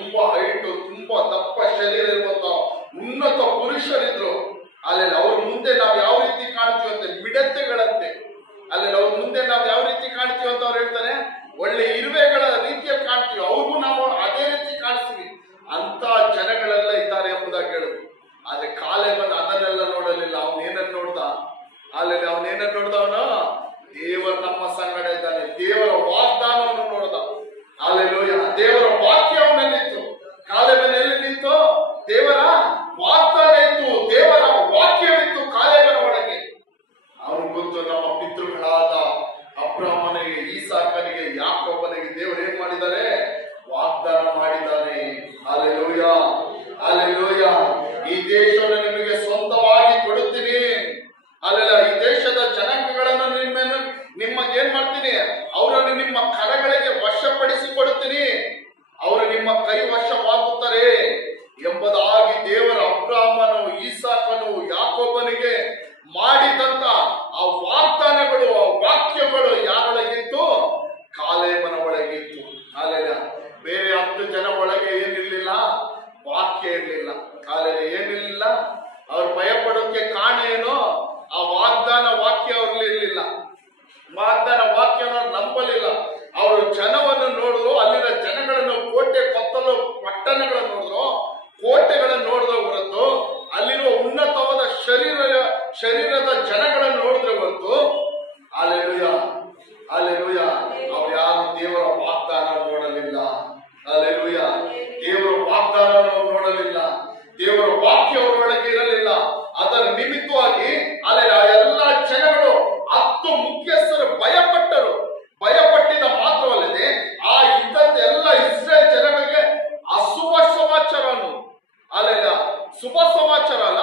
ತುಂಬಾ ಹೈಟು, ತುಂಬಾ ದಪ್ಪ ಶರೀರ ಇರುವಂತ ಉನ್ನತ ಪುರುಷರಿದ್ರು. ಅಲ್ಲೆಲ್ಲ ಅವ್ರ ಮುಂದೆ ನಾವು ಯಾವ ರೀತಿ ಕಾಣ್ತೀವಿ ಅಂತ, ಮಿಡತೆಗಳಂತೆ. ಅಲ್ಲೆಲ್ಲ ಅವ್ರ ಮುಂದೆ ನಾವು ಯಾವ ರೀತಿ ಕಾಣ್ತೀವಿ ಅಂತ ಅವ್ರು ಹೇಳ್ತಾರೆ, ಒಳ್ಳೆ ಇರುವೆಗಳ ರೀತಿಯಲ್ಲಿ ಕಾಣ್ತೀವಿ, ಅವ್ರಿಗೂ ನಾವು ಅದೇ ರೀತಿ ಕಾಣಿಸ್ತೀವಿ. ಅಂತ ಜನಗಳೆಲ್ಲ ಇದ್ದಾರೆ ಎಂಬುದಾಗಿ ಹೇಳುದು. ಆದ್ರೆ ಕಾಲೇಬನ ಅದನ್ನೆಲ್ಲ ನೋಡಲಿಲ್ಲ. ಅವನೇನನ್ನು ನೋಡ್ದ? ಅಲ್ಲೆಲ್ಲ ಅವನೇನನ್ನು ನೋಡ್ದವನು? ದೇವರು ನಮ್ಮ ಸಂಗಡ ಇದ್ದಾನೆ, ದೇವರ ವಾಗ್ದಾನವನ್ನು ನೋಡ್ದ. ಅಲ್ಲೆಲ್ಲೂಯ, ದೇವರ ವಾಕ್ಯ ಅವನಲ್ಲಿತ್ತು. ಕಾಲೇಬನ ಎಲ್ಲಿ ನಿಂತು? ದೇವರ ವಾಗ್ದಾನ ಇತ್ತು, ದೇವರ ವಾಕ್ಯವಿತ್ತು ಕಾಲೇಬನ ಒಳಗೆ. ಅವನು ಗೊತ್ತು, ನಮ್ಮ ಪಿತೃಗಳಾದ ಅಬ್ರಹಾಮನಿಗೆ, ಈಸಾಕನಿಗೆ, ಯಾಕೋಬನಿಗೆ ದೇವರು ಏನ್ ಮಾಡಿದ್ದಾರೆ? ವಾಗ್ದಾನ ಮಾಡಿದ್ದಾನೆ. Hallelujah, hallelujah. ಈ ದೇಶವನ್ನು ನಿಮಗೆ ಸ್ವಂತವಾಗಿ ಕೊಡುತ್ತೀನಿ. ಅಲ್ಲೆಲ್ಲ ಈ ದೇಶದ ಜನಾಂಗಗಳನ್ನು ನಿಮಗೆ ಏನ್ ಮಾಡ್ತೀನಿ? ಅವರನ್ನು ನಿಮ್ಮ ಕರಗಳಿಗೆ ವಶಪಡಿಸಿಕೊಡುತ್ತೀನಿ, ಅವರು ನಿಮ್ಮ ಕೈ ವಶವಾಗುತ್ತಾರೆ ಎಂಬುದಾಗಿ ದೇವರ ಅಬ್ರಹಾಮನು, ಈಸಾಕನು, ಯಾಕೋಬನಿಗೆ ಮಾಡಿದಂತ ಆ ವಾಗ್ದಾನಗಳು, ಆ ವಾಕ್ಯಗಳು ಯಾರೊಳಗಿತ್ತು? ಕಾಲೇಬನ ಒಳಗಿತ್ತು. ಅಲ್ಲೆಲ್ಲ ಬೇರೆ 10 ಜನ ಒಳಗೆ ಏನಿರ್ಲಿಲ್ಲ? ವಾಕ್ಯ ಇರ್ಲಿಲ್ಲ. ಅಲ್ಲೆಲ್ಲ ಏನಿರ್ಲಿಲ್ಲ? ಅವ್ರು ಭಯ ಪಡೋಕೆ ಕಾರಣ ಏನು? ಆ ವಾಗ್ದಾನ ವಾಕ್ಯ ಅವ್ರಲ್ಲಿರ್ಲಿಲ್ಲ. ವಾಗ್ದಾನ ವಾಕ್ಯನ ನಂಬಲಿಲ್ಲ. ಅವರು ಜನವನ್ನು ನೋಡಿದ್ರು, ಅಲ್ಲಿನ ಜನಗಳನ್ನು, ಕೋಟೆ ಕೊತ್ತಲು ಪಟ್ಟಣಗಳನ್ನು ನೋಡಿದ್ರು, ಕೋಟೆಗಳನ್ನು ನೋಡಿದ್ರೆ ಹೊರತು ಅಲ್ಲಿರುವ ಉನ್ನತವಾದ ಶರೀರದ ಜನಗಳನ್ನು ನೋಡಿದ್ರೆ ಹೊರತು ಅಲ್ಲೆಲೂಯ, ಅಲ್ಲೆಲೂಯ, ಅವ್ರು ಯಾರು ದೇವರ ವಾಗ್ದಾನ ನೋಡಲಿಲ್ಲ. ಅಲ್ಲೆಲೂಯ, ದೇವರ ವಾಗ್ದಾನ ನೋಡಲಿಲ್ಲ. ದೇವರ ವಾಕ್ಯ ಅವರೊಳಗೆ ಇರಲಿಲ್ಲ. ಅದರ ನಿಮಿತ್ತವಾಗಿ ಅಲ್ಲೆಲ್ಲ ಎಲ್ಲ ಜನಗಳು 10 ಮುಖ್ಯಸ್ಥರು ಭಯಪಟ್ಟರು. ಭಯಪಟ್ಟಿದ ಮಾತ್ರವಲ್ಲದೆ ಆ ಇದ್ದಂತ ಎಲ್ಲ ಇಸ್ರೇಲ್ ಜನಗಳಿಗೆ ಅಶುಭ ಸಮಾಚಾರವನ್ನು, ಅಲ್ಲೆಲ್ಲ ಶುಭ ಸಮಾಚಾರ ಅಲ್ಲ,